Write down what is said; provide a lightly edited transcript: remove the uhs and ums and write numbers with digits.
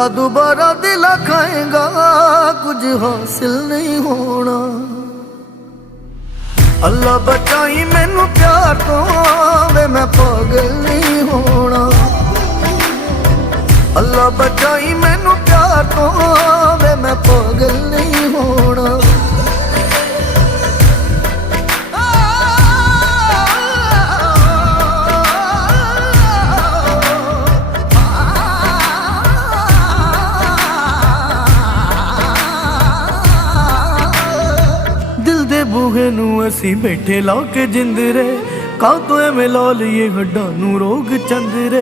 लखा दोबारा दिल खाएगा कुछ हासिल नहीं होना। अल्लाह बचाई मैनू प्यार तो वे मैं पागल नहीं होना। अल्लाह बचाई मैनू प्यार तो वे मैं पागल नहीं होना। दिल दे बूहे नू असी बैठे ला के जिंदरे का तो एवें ला लीए हड्डां नू रोग चंदरे।